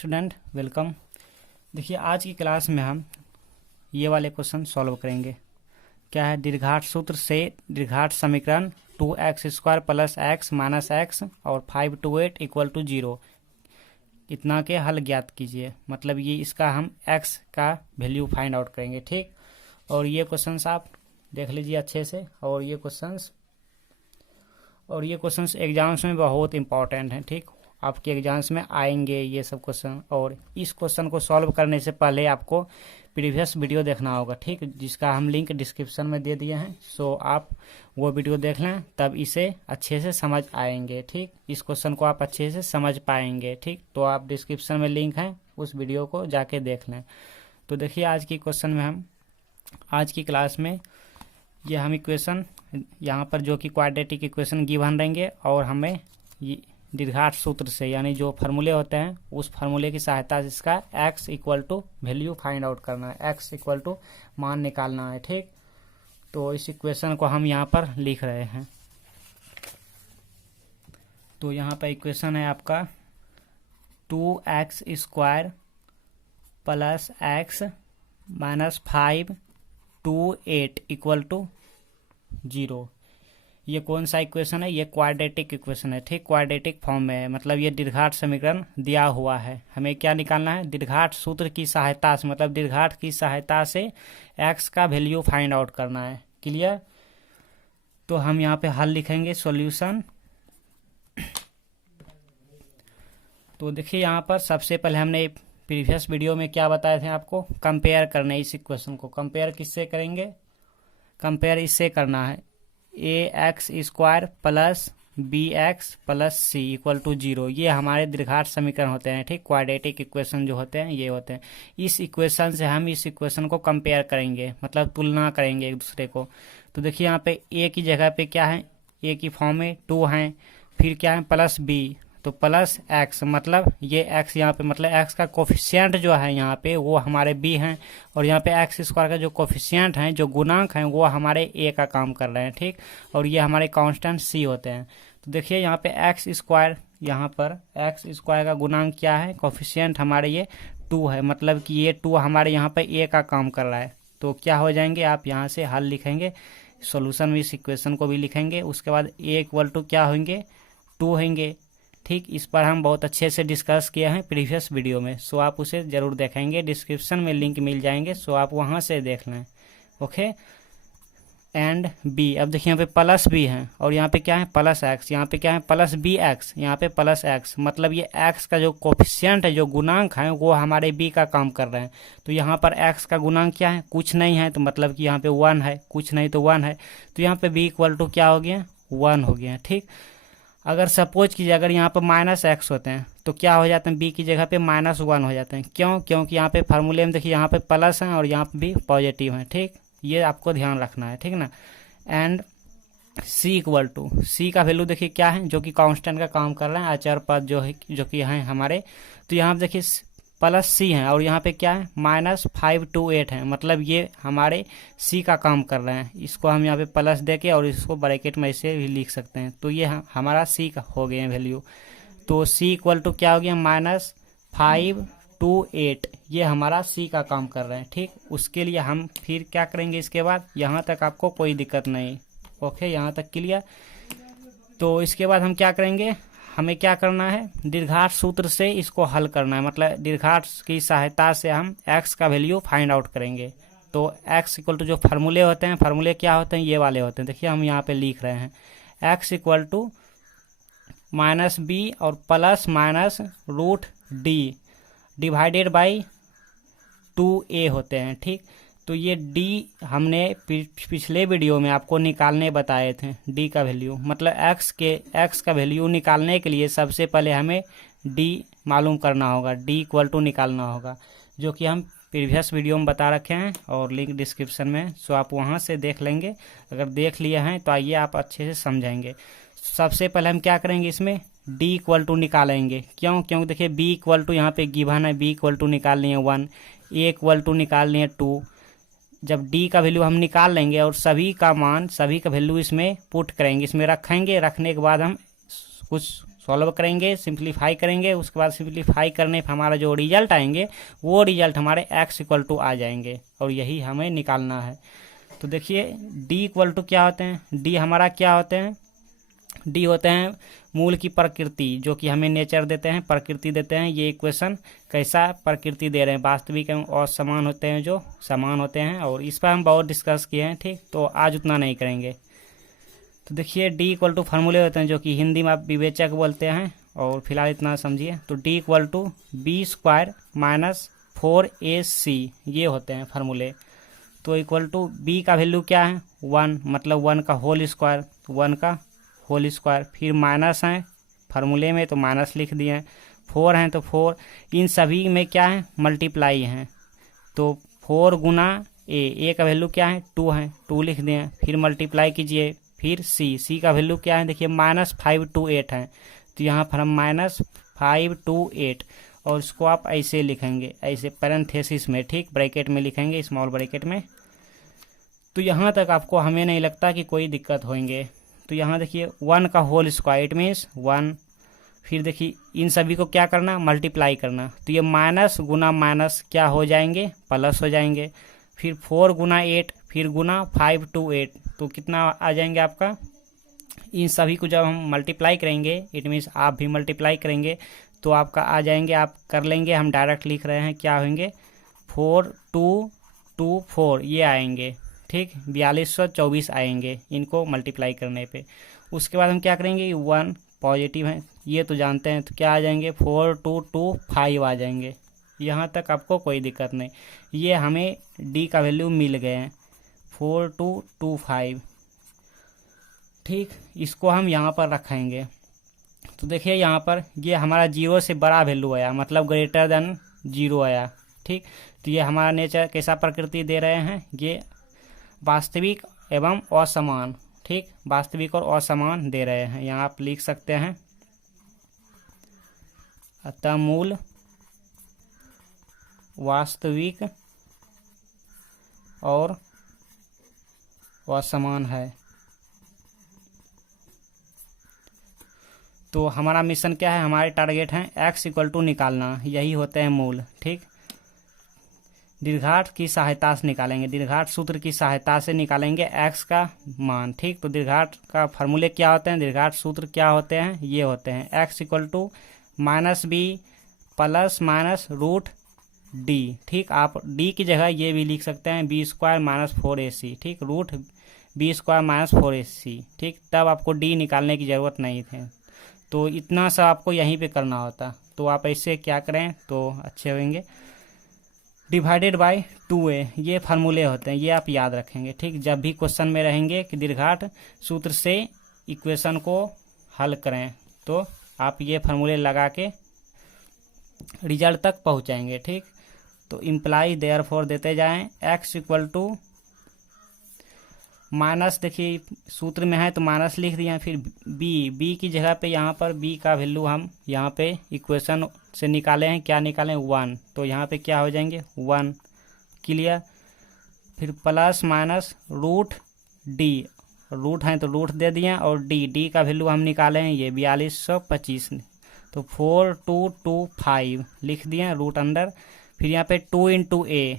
Student welcome. देखिए आज की क्लास में हम ये वाले क्वेश्चन सॉल्व करेंगे। क्या है, दीर्घात सूत्र से दीर्घात समीकरण 2x² plus x minus x और 528 इक्वल टू 0 इतना के हल ज्ञात कीजिए। मतलब ये इसका हम x का वैल्यू फाइंड आउट करेंगे, ठीक। और ये क्वेश्चंस आप देख लीजिए अच्छे से। और ये क्वेश्चंस एग्जाम्स में बहुत इंपॉर्टेंट हैं, ठीक। आपके एग्जाम्स में आएंगे ये सब क्वेश्चन। और इस क्वेश्चन को सॉल्व करने से पहले आपको प्रीवियस वीडियो देखना होगा, ठीक, जिसका हम लिंक डिस्क्रिप्शन में दे दिए हैं। सो आप वो वीडियो देख लें, तब इसे अच्छे से समझ आएंगे, ठीक। इस क्वेश्चन को आप अच्छे से समझ पाएंगे, ठीक। तो आप डिस्क्रिप्शन में लिंक है, उस वीडियो को जाके देख लें। तो देखिए आज की क्वेश्चन में हम आज की क्लास में ये हम इक्वेशन यहाँ पर जो कि क्वाड्रेटिक इक्वेशन गिवन रहेंगे, और हमें ये दीर्घात सूत्र से यानी जो फार्मूले होते हैं उस फार्मूले की सहायता से इसका x equal to value find out करना है, x इक्वल टू मान निकालना है, ठीक। तो इस इक्वेशन को हम यहाँ पर लिख रहे हैं। तो यहाँ पर इक्वेशन है आपका 2x² plus x minus 528 equal to 0। ये कौन सा इक्वेशन है? ये क्वाड्रेटिक इक्वेशन है, ठीक। क्वाड्रेटिक फॉर्म में है, मतलब ये दीर्घात समीकरण दिया हुआ है। हमें क्या निकालना है? दीर्घात सूत्र की सहायता से, मतलब दीर्घात की सहायता से x का वैल्यू फाइंड आउट करना है। क्लियर? तो हम यहाँ पे हल लिखेंगे, सॉल्यूशन। तो देखिए यहाँ पर सबसे पहले हमने प्रीवियस वीडियो में क्या बताए थे आपको, कंपेयर करना है। इस इक्वेशन को कंपेयर किससे करेंगे? कंपेयर इससे करना है, ax² plus bx plus c equal to 0। ये हमारे दीर्घात समीकरण होते हैं, ठीक। क्वाड्रेटिक इक्वेशन जो होते हैं ये होते हैं। इस इक्वेशन से हम इस इक्वेशन को कंपेयर करेंगे, मतलब तुलना करेंगे एक दूसरे को। तो देखिए यहाँ पे a की जगह पे क्या है, a की फॉर्म में 2 हैं, फिर क्या है प्लस b, तो प्लस x, मतलब ये x यहाँ पे, मतलब x का कोफिशिएंट जो है यहाँ पे वो हमारे b हैं, और यहाँ पे x² का जो कोफिशिएंट हैं, जो गुणांक हैं, वो हमारे a का काम कर रहे हैं, ठीक। और ये हमारे कांस्टेंट c होते हैं। तो देखिए यहाँ पे x², यहाँ पर x² का गुणांक क्या है, कोफिशिएंट हमारे ये 2 है, मतलब कि ये 2 हमारे यहाँ पे a का काम कर रहा है। तो क्या हो जाएंगे, आप यहाँ से हल लिखेंगे, सोल्यूशन में इस इक्वेशन को भी लिखेंगे। उसके बाद a इक्वल टू क्या होंगे, 2 होंगे, ठीक। इस पर हम बहुत अच्छे से डिस्कस किए हैं प्रीवियस वीडियो में। सो आप उसे ज़रूर देखेंगे, डिस्क्रिप्शन में लिंक मिल जाएंगे, सो आप वहां से देख लें, ओके। एंड बी, अब देखिए यहाँ पे प्लस बी है, और यहाँ पे क्या है प्लस एक्स, यहाँ पे क्या है प्लस बी एक्स, यहाँ पे प्लस एक्स, मतलब ये एक्स का जो कोफिशिएंट है, जो गुणांक है, वो हमारे बी का काम कर रहे हैं। तो यहाँ पर एक्स का गुणांक क्या है, कुछ नहीं है, तो मतलब कि यहाँ पे 1 है, कुछ नहीं तो 1 है। तो यहाँ पे बी इक्वल टू क्या हो गया, 1 हो गया, ठीक। अगर सपोज कीजिए अगर यहाँ पर माइनस एक्स होते हैं तो क्या हो जाते हैं, बी की जगह पे -1 हो जाते हैं। क्यों? क्योंकि यहाँ पे फार्मूले में देखिए यहाँ पे प्लस है और यहाँ पे भी पॉजिटिव है, ठीक। ये आपको ध्यान रखना है, ठीक ना। एंड सी इक्वल टू, सी का वैल्यू देखिए क्या है, जो कि कांस्टेंट का काम कर रहा है, अचर पद जो है, जो कि हैं हमारे। तो यहाँ पे देखिए प्लस सी है, और यहाँ पे क्या है -528 है, मतलब ये हमारे सी का काम कर रहे हैं। इसको हम यहाँ पे प्लस दे के और इसको ब्रैकेट में ऐसे भी लिख सकते हैं। तो ये हमारा सी का हो गया वैल्यू। तो सी इक्वल टू क्या हो गया, -528, ये हमारा सी का काम कर रहे हैं, ठीक। उसके लिए हम फिर क्या करेंगे, इसके बाद यहाँ तक आपको कोई दिक्कत नहीं, ओके, यहाँ तक क्लियर। तो इसके बाद हम क्या करेंगे, हमें क्या करना है, दीर्घात सूत्र से इसको हल करना है, मतलब दीर्घात की सहायता से हम x का वैल्यू फाइंड आउट करेंगे। तो x इक्वल टू जो फार्मूले होते हैं, फार्मूले क्या होते हैं, ये वाले होते हैं। देखिए हम यहाँ पे लिख रहे हैं x इक्वल टू -b और plus minus √d divided by 2a होते हैं, ठीक। तो ये d हमने पिछले वीडियो में आपको निकालने बताए थे, d का वैल्यू, मतलब x का वैल्यू निकालने के लिए सबसे पहले हमें d मालूम करना होगा, d इक्वल टू निकालना होगा, जो कि हम प्रीवियस वीडियो में बता रखे हैं, और लिंक डिस्क्रिप्शन में। सो आप वहां से देख लेंगे। अगर देख लिए हैं तो आइए आप अच्छे से समझेंगे। सबसे पहले हम क्या करेंगे, इसमें d इक्वल टू निकालेंगे। क्यों? क्योंकि देखिए b इक्वल टू यहाँ पे गिवन है, b इक्वल टू निकाल लिए 1, a इक्वल टू निकाल लिए 2। जब d का वैल्यू हम निकाल लेंगे और सभी का मान, सभी का वैल्यू इसमें पुट करेंगे, इसमें रखेंगे, रखने के बाद हम कुछ सॉल्व करेंगे, सिंप्लीफाई करेंगे, उसके बाद सिंप्लीफाई करने पर हमारा जो रिजल्ट आएंगे वो रिजल्ट हमारे x इक्वल टू आ जाएंगे और यही हमें निकालना है। तो देखिए d इक्वल टू क्या होते हैं, d हमारा क्या होते हैं, d होते हैं मूल की प्रकृति, जो कि हमें नेचर देते हैं, प्रकृति देते हैं। ये इक्वेशन कैसा प्रकृति दे रहे हैं, वास्तविक एवं असमान होते हैं, जो समान होते हैं, और इस पर हम बहुत डिस्कस किए हैं, ठीक। तो आज उतना नहीं करेंगे। तो देखिए d इक्वल टू फार्मूले होते हैं जो कि हिंदी में आप विवेचक बोलते हैं, और फिलहाल इतना समझिए। तो d equal to B square minus 4ac ये होते हैं फार्मूले। तो इक्वल टू b का वैल्यू क्या है 1, मतलब 1 का होल स्क्वायर, 1 का होल स्क्वायर, फिर माइनस है फार्मूले में तो माइनस लिख दिए हैं, 4 हैं तो 4, इन सभी में क्या है मल्टीप्लाई हैं, तो 4 गुना a का वैल्यू क्या है 2 है, 2 लिख दिए, फिर मल्टीप्लाई कीजिए, फिर c का वैल्यू क्या है देखिए -5 to 8 है, तो यहाँ पर हम -5 to 8, और इसको आप ऐसे लिखेंगे, ऐसे पैरेंथेसिस में, ठीक, ब्रैकेट में लिखेंगे, स्मॉल ब्रैकेट में। तो यहाँ तक आपको हमें नहीं लगता कि कोई दिक्कत होंगे। तो यहाँ देखिए 1 का होल स्क्वायर इट मीन्स 1, फिर देखिए इन सभी को क्या करना मल्टीप्लाई करना, तो ये माइनस गुना माइनस क्या हो जाएंगे प्लस हो जाएंगे, फिर 4 गुना 8, फिर गुना 5 to 8, तो कितना आ जाएंगे आपका, इन सभी को जब हम मल्टीप्लाई करेंगे इट मीन्स आप भी मल्टीप्लाई करेंगे तो आपका आ जाएंगे, आप कर लेंगे, हम डायरेक्ट लिख रहे हैं, क्या होंगे 4224 ये आएंगे, ठीक, 4224 आएंगे इनको मल्टीप्लाई करने पे। उसके बाद हम क्या करेंगे 1 पॉजिटिव है ये तो जानते हैं, तो क्या आ जाएंगे 4225 आ जाएंगे। यहाँ तक आपको कोई दिक्कत नहीं, ये हमें d का वैल्यू मिल गए हैं 4225, ठीक। इसको हम यहाँ पर रखेंगे। तो देखिए यहाँ पर ये हमारा 0 से बड़ा वैल्यू आया, मतलब ग्रेटर देन 0 आया, ठीक। तो ये हमारा नेचर कैसा प्रकृति दे रहे हैं, ये वास्तविक एवं असमान, ठीक, वास्तविक और असमान दे रहे हैं। यहाँ आप लिख सकते हैं अतः मूल वास्तविक और असमान है। तो हमारा मिशन क्या है, हमारे टारगेट हैं x इक्वल टू निकालना, यही होते हैं मूल, ठीक। दीर्घात की सहायता से निकालेंगे, दीर्घात सूत्र की सहायता से निकालेंगे x का मान, ठीक। तो दीर्घात का फार्मूले क्या होते हैं, दीर्घात सूत्र क्या होते हैं, ये होते हैं x equal to -b plus minus root d, ठीक। आप d की जगह ये भी लिख सकते हैं b स्क्वायर माइनस 4ac, ठीक, root b square minus 4ac, ठीक। तब आपको d निकालने की ज़रूरत नहीं थी, तो इतना सा आपको यहीं पे करना होता। तो आप ऐसे क्या करें तो अच्छे होंगे, डिवाइडेड बाय 2a ये फार्मूले होते हैं, ये आप याद रखेंगे, ठीक। जब भी क्वेश्चन में रहेंगे कि दीर्घात सूत्र से इक्वेशन को हल करें तो आप ये फार्मूले लगा के रिजल्ट तक पहुंचाएंगे, ठीक। तो इम्प्लाई देयरफॉर देते जाएं x इक्वल टू माइनस, देखिए सूत्र में है तो माइनस लिख दिया, फिर b की जगह पे यहाँ पर b का वैल्यू हम यहाँ पे इक्वेशन से निकाले हैं, क्या निकालें 1, तो यहाँ पे क्या हो जाएंगे 1, क्लियर। फिर plus minus root d, root है तो रूट दे दिए, और d का वैल्यू हम निकाले हैं ये 4225, तो 4225 लिख दिए रूट अंडर, फिर यहाँ पे 2 इंटू a,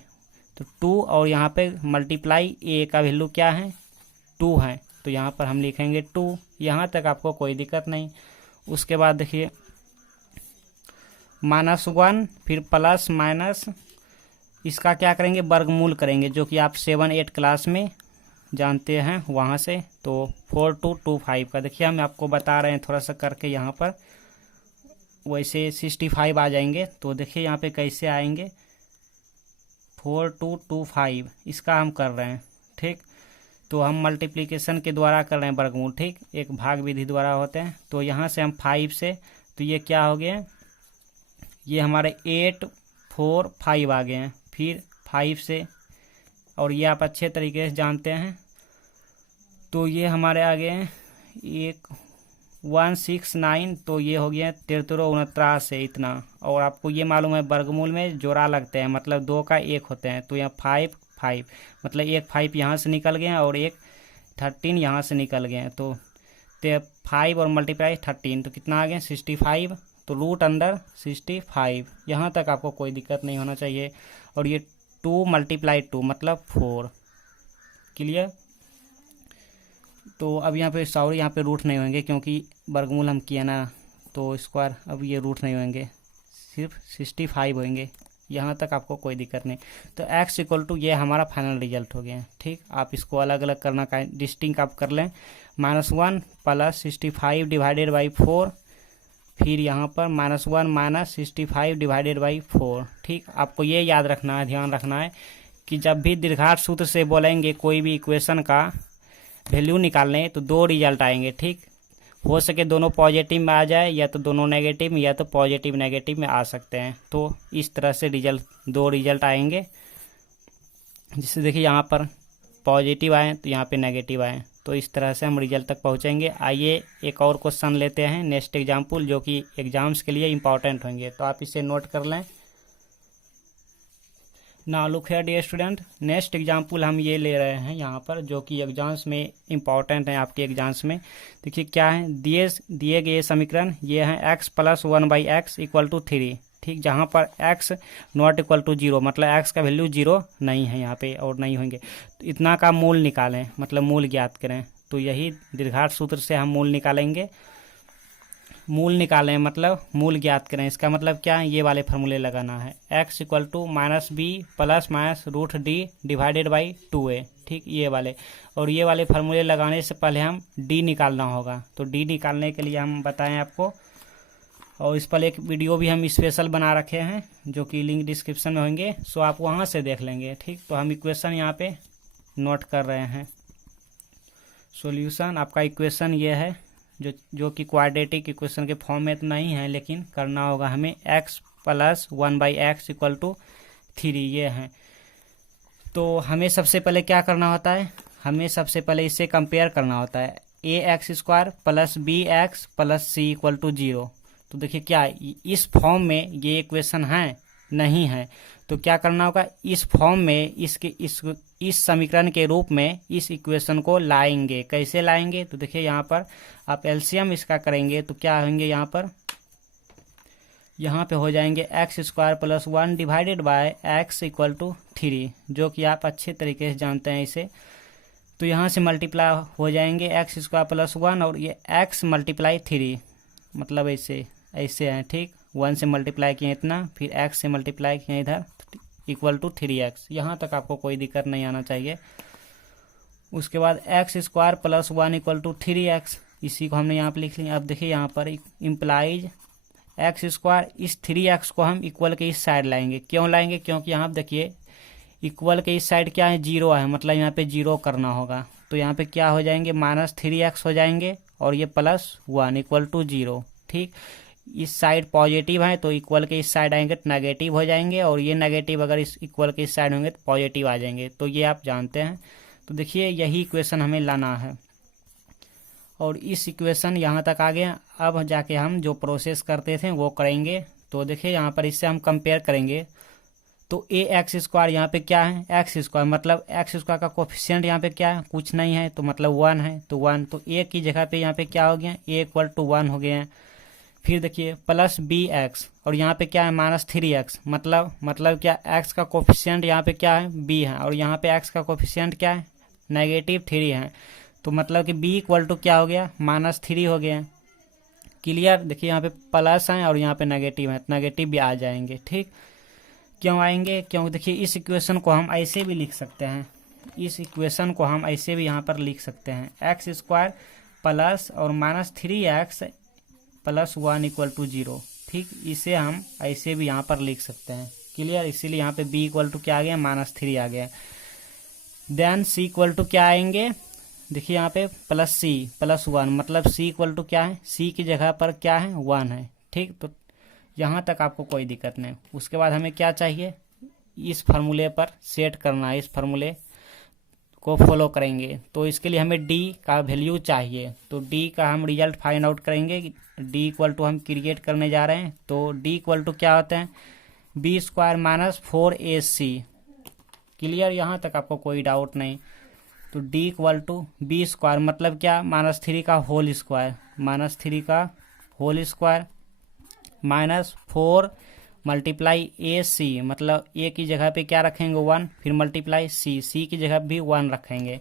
तो 2 और यहाँ पे मल्टीप्लाई a का वैल्यू क्या है 2 है, तो यहाँ पर हम लिखेंगे 2, यहाँ तक आपको कोई दिक्कत नहीं। उसके बाद देखिए -1 फिर प्लस माइनस, इसका क्या करेंगे वर्गमूल करेंगे, जो कि आप 7-8 क्लास में जानते हैं वहाँ से। तो 4225 का देखिए हम आपको बता रहे हैं थोड़ा सा करके, यहाँ पर वैसे 65 आ जाएंगे। तो देखिए यहाँ पे कैसे आएंगे 4225, इसका हम कर रहे हैं, ठीक। तो हम मल्टीप्लिकेशन के द्वारा कर रहे हैं वर्गमूल, ठीक, एक भाग विधि द्वारा होते हैं। तो यहाँ से हम 5 से, तो ये क्या हो गया, ये हमारे 8 4 5 आ गए हैं, फिर 5 से, और ये आप अच्छे तरीके से जानते हैं, तो ये हमारे आ गए हैं 169, तो ये हो गया 13 से इतना। और आपको ये मालूम है वर्गमूल में जोड़ा लगते हैं, मतलब 2 का 1 होते हैं, तो यहाँ 5 5 मतलब एक 5 यहाँ से निकल गए हैं और एक 13 यहाँ से निकल गए हैं, तो 5 और मल्टीप्लाई 13 तो कितना आ गया 65। तो रूट अंडर 65, यहाँ तक आपको कोई दिक्कत नहीं होना चाहिए। और ये 2 मल्टीप्लाई 2 मतलब 4। क्लियर। तो अब यहाँ पे सॉरी यहाँ पे रूट नहीं होंगे क्योंकि वर्गमूल हम किए ना, तो स्क्वायर अब ये रूट नहीं होंगे, सिर्फ 65 होंगे। यहाँ तक आपको कोई दिक्कत नहीं। तो x इक्वल टू ये हमारा फाइनल रिजल्ट हो गया। ठीक, आप इसको अलग अलग करना का डिस्टिंक्ट आप कर लें। -1 प्लस 65 डिवाइडेड बाई 4, फिर यहाँ पर -1 माइनस 65 डिवाइडेड बाई 4। ठीक, आपको ये याद रखना है, ध्यान रखना है कि जब भी दीर्घात सूत्र से बोलेंगे कोई भी इक्वेशन का वैल्यू निकालने तो 2 रिजल्ट आएंगे। ठीक, हो सके दोनों पॉजिटिव में आ जाए, या तो दोनों नेगेटिव में, या तो पॉजिटिव नेगेटिव में आ सकते हैं। तो इस तरह से दो रिजल्ट आएंगे, जिससे देखिए यहाँ पर पॉजिटिव आए तो यहाँ पे नेगेटिव आए, तो इस तरह से हम रिजल्ट तक पहुँचेंगे। आइए एक और क्वेश्चन लेते हैं, नेक्स्ट एग्जाम्पल, जो कि एग्जाम्स के लिए इंपॉर्टेंट होंगे, तो आप इसे नोट कर लें। Now look here dear student, next example हम ये ले रहे हैं यहाँ पर, जो कि एग्जाम्स में इंपॉर्टेंट है आपके एग्जाम्स में। देखिए क्या है, दिए गए समीकरण ये हैं x + 1/x = 3। ठीक, जहाँ पर x नॉट इक्वल टू 0 मतलब x का वैल्यू 0 नहीं है यहाँ पे और नहीं होंगे, तो इतना का मूल निकालें, मतलब मूल ज्ञात करें। तो यही दीर्घात सूत्र से हम मूल निकालेंगे। मूल निकालें मतलब मूल ज्ञात करें, इसका मतलब क्या है, ये वाले फार्मूले लगाना है। x equal to -b plus minus √d divided by 2a। ठीक, ये वाले, और ये वाले फार्मूले लगाने से पहले हम d निकालना होगा। तो d निकालने के लिए हम बताएं आपको, और इस पर एक वीडियो भी हम स्पेशल बना रखे हैं, जो कि लिंक डिस्क्रिप्शन में होंगे, सो आप वहाँ से देख लेंगे। ठीक, तो हम इक्वेशन यहाँ पे नोट कर रहे हैं। सॉल्यूशन आपका इक्वेशन ये है, जो कि क्वाड्रेटिक इक्वेशन के फॉर्म में तो नहीं है, लेकिन करना होगा हमें। x + 1/x = 3 ये है। तो हमें सबसे पहले क्या करना होता है, हमें सबसे पहले इससे कंपेयर करना होता है। ax² + bx + c = 0। तो देखिए क्या इस फॉर्म में ये इक्वेशन है, नहीं है, तो क्या करना होगा, इस फॉर्म में इस समीकरण के रूप में इस इक्वेशन को लाएंगे। कैसे लाएंगे, तो देखिए यहाँ पर आप एलसीएम इसका करेंगे तो क्या होंगे, यहाँ पे हो जाएंगे x² + 1 डिवाइडेड बाय x = 3, जो कि आप अच्छे तरीके से जानते हैं इसे। तो यहाँ से मल्टीप्लाई हो जाएंगे x² + 1 और ये x × 3, मतलब ऐसे हैं। ठीक, 1 से मल्टीप्लाई किए इतना, फिर x से मल्टीप्लाई किए इधर = 3x। यहाँ तक आपको कोई दिक्कत नहीं आना चाहिए। उसके बाद x² + 1 = 3x, इसी को हमने यहाँ पर लिख लिया। अब देखिए यहाँ पर इम्प्लाइज x² इस 3x को हम इक्वल के इस साइड लाएंगे। क्यों लाएंगे, क्योंकि यहाँ देखिए इक्वल के इस साइड क्या है, 0 है, मतलब यहाँ पे 0 करना होगा। तो यहाँ पे क्या हो जाएंगे, -3x हो जाएंगे, और ये +1 = 0। ठीक, इस साइड पॉजिटिव है तो इक्वल के इस साइड आएंगे तो नेगेटिव हो जाएंगे, और ये नेगेटिव अगर इस इक्वल के इस साइड होंगे तो पॉजिटिव आ जाएंगे। तो ये आप जानते हैं। तो देखिए यही इक्वेशन हमें लाना है, और इस इक्वेशन यहाँ तक आ गया। अब जाके हम जो प्रोसेस करते थे वो करेंगे। तो देखिए यहाँ पर इससे हम कंपेयर करेंगे। तो ax² यहाँ पे क्या है, x², मतलब x² का कोफिशिएंट यहाँ पे क्या है, कुछ नहीं है, तो मतलब 1 है, तो 1। तो a की जगह पे यहाँ पे क्या हो गया, a = 1 हो गया। फिर देखिए +bx, और यहाँ पे क्या है -3x, मतलब क्या, x का कोफिशिएंट यहाँ पे क्या है, b है, और यहाँ पे x का कोफिशिएंट क्या है, -3 है। तो मतलब कि b = क्या हो गया, -3 हो गया। क्लियर। देखिए यहाँ पे प्लस है और यहाँ पे नेगेटिव है, तो नेगेटिव भी आ जाएंगे। ठीक, क्यों आएंगे, क्योंकि देखिए इस इक्वेशन को हम ऐसे भी लिख सकते हैं, इस इक्वेशन को हम ऐसे भी यहाँ पर लिख सकते हैं, x² प्लस और -3x + 1 = 0। ठीक, इसे हम ऐसे भी यहाँ पर लिख सकते हैं। क्लियर। इसीलिए यहाँ पे b = क्या आ गया, -3 आ गया। देन c = क्या आएंगे, देखिए यहाँ पे +c + 1, मतलब c = क्या है, c की जगह पर क्या है, 1 है। ठीक, तो यहाँ तक आपको कोई दिक्कत नहीं। उसके बाद हमें क्या चाहिए, इस फार्मूले पर सेट करना है, इस फार्मूले को फॉलो करेंगे। तो इसके लिए हमें d का वैल्यू चाहिए। तो d का हम रिजल्ट फाइंड आउट करेंगे। d = हम क्रिएट करने जा रहे हैं। तो d = क्या होता है, b² - 4ac। क्लियर, यहाँ तक आपको कोई डाउट नहीं। तो D equal to B square मतलब क्या, -3 का होल स्क्वायर, -3 का whole square minus 4 multiply A C, मतलब ए की जगह पे क्या रखेंगे 1, फिर मल्टीप्लाई सी, सी की जगह भी 1 रखेंगे।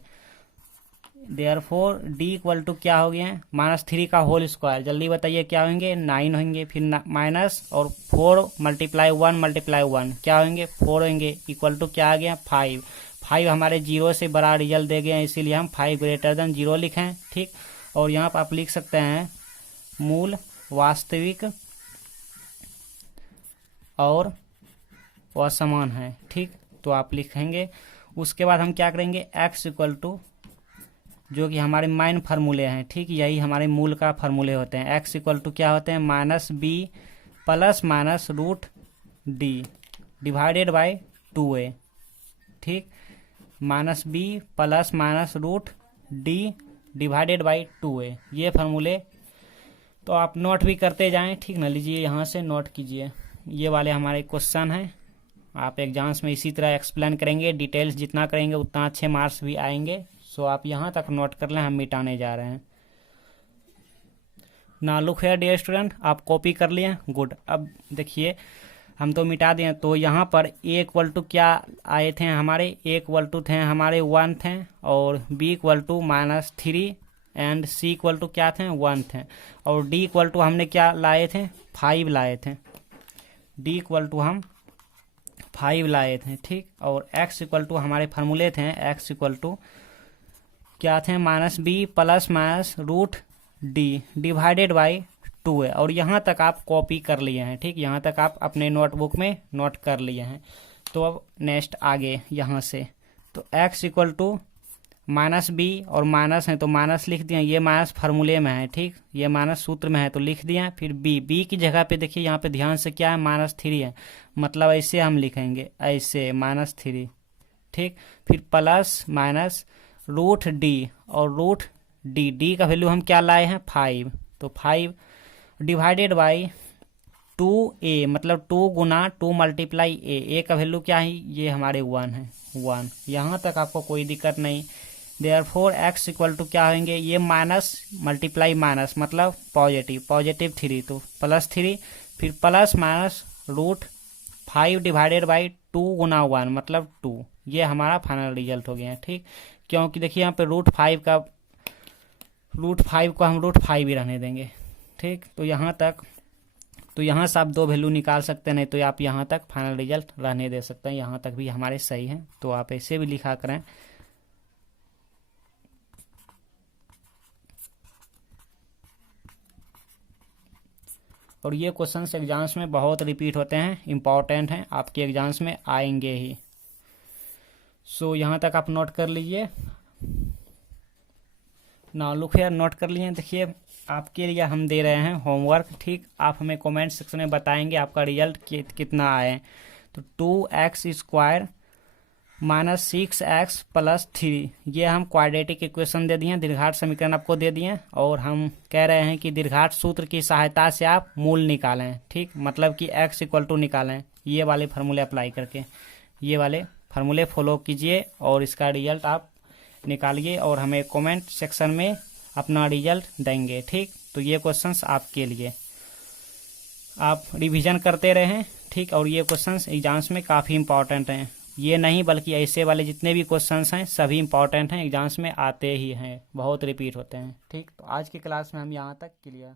देयरफॉर डी इक्वल टू क्या हो गया है, -3 का होल स्क्वायर, जल्दी बताइए क्या होंगे, 9 होंगे, फिर माइनस और 4 मल्टीप्लाई 1 क्या होंगे 4 होंगे, इक्वल टू क्या आ गया 5। 5 हमारे 0 से बड़ा रिजल्ट दे गए हैं, इसीलिए हम 5 ग्रेटर देन 0 लिखें, ठीक। और यहाँ पर आप लिख सकते हैं मूल वास्तविक और असमान है, ठीक। तो आप लिखेंगे, उसके बाद हम क्या करेंगे, x इक्वल टू जो कि हमारे माइन फार्मूले हैं, ठीक, यही हमारे मूल का फार्मूले होते हैं। x इक्वल टू क्या होते हैं, -b plus minus root D divided by 2a, ठीक, -b plus minus root D divided by 2a, ये फार्मूले। तो आप नोट भी करते जाएं, ठीक ना, लीजिए यहाँ से नोट कीजिए, ये वाले हमारे क्वेश्चन हैं। आप एग्जाम्स में इसी तरह एक्सप्लेन करेंगे, डिटेल्स जितना करेंगे उतना अच्छे मार्क्स भी आएंगे। सो आप यहाँ तक नोट कर लें, हम मिटाने जा रहे हैं। ना लुक हियर डियर स्टूडेंट, आप कॉपी कर लिए, गुड। अब देखिए हम तो मिटा दिए, तो यहाँ पर ए इक्वल टू क्या आए थे हमारे, ए इक्वल टू थे हमारे 1 थे, और B equal to -3 and C equal to क्या थे 1 थे, और डी इक्वल टू हमने क्या लाए थे 5 लाए थे, डी इक्वल टू हम 5 लाए थे, ठीक। और x इक्वल टू हमारे फार्मूले थे, x इक्वल टू क्या थे -b plus minus root D divided by 2a, और यहाँ तक आप कॉपी कर लिए हैं, ठीक, यहाँ तक आप अपने नोटबुक में नोट कर लिए हैं। तो अब नेक्स्ट आगे यहाँ से, तो x इक्वल टू -b और माइनस है तो माइनस लिख दिया, ये माइनस फार्मूले में है, ठीक, ये माइनस सूत्र में है तो लिख दिया। फिर b की जगह पे देखिए यहाँ पे ध्यान से क्या है -3 है, मतलब ऐसे हम लिखेंगे, ऐसे -3, ठीक। फिर प्लस माइनस रूट डी, और रूट डी का वैल्यू हम क्या लाए हैं 5, तो 5 डिवाइडेड बाई 2a, मतलब 2 गुना 2 मल्टीप्लाई a का वैल्यू क्या है, ये हमारे 1 है, 1। यहाँ तक आपको कोई दिक्कत नहीं। देयरफॉर x इक्वल टू क्या होंगे, ये माइनस मल्टीप्लाई माइनस मतलब पॉजिटिव 3, तो +3, फिर plus minus root 5 divided by 2 गुना 1 मतलब 2, ये हमारा फाइनल रिजल्ट हो गया है, ठीक। क्योंकि देखिए यहाँ पे रूट 5 को हम रूट 5 ही रहने देंगे, ठीक। तो यहाँ तक, तो यहाँ से आप 2 वैल्यू निकाल सकते हैं, नहीं तो आप यहाँ तक फाइनल रिजल्ट रहने दे सकते हैं, यहाँ तक भी हमारे सही है, तो आप ऐसे भी लिखा करें। और ये क्वेश्चंस एग्जाम्स में बहुत रिपीट होते हैं, इंपॉर्टेंट हैं, आपके एग्जाम्स में आएंगे ही। सो यहाँ तक आप नोट कर लीजिए। ना लुक हियर, नोट कर लिए। देखिए आपके लिए हम दे रहे हैं होमवर्क, ठीक। आप हमें कमेंट सेक्शन में बताएंगे आपका रिजल्ट कितना आए। तो 2x स्क्वायर -6x + 3, ये हम क्वाड्रेटिक इक्वेशन दे दिए, दीर्घात समीकरण आपको दे दिए, और हम कह रहे हैं कि दीर्घात सूत्र की सहायता से आप मूल निकालें, ठीक, मतलब कि x इक्वल टू निकालें, ये वाले फार्मूले अप्लाई करके, ये वाले फार्मूले फॉलो कीजिए और इसका रिजल्ट आप निकालिए और हमें कमेंट सेक्शन में अपना रिजल्ट देंगे, ठीक। तो ये क्वेश्चंस आपके लिए, आप रिवीजन करते रहें, ठीक। और ये क्वेश्चंस एग्जाम्स में काफ़ी इंपॉर्टेंट हैं, ये नहीं बल्कि ऐसे वाले जितने भी क्वेश्चंस हैं सभी इंपॉर्टेंट हैं, एग्जाम्स में आते ही हैं, बहुत रिपीट होते हैं, ठीक। तो आज की क्लास में हम यहाँ तक क्लियर।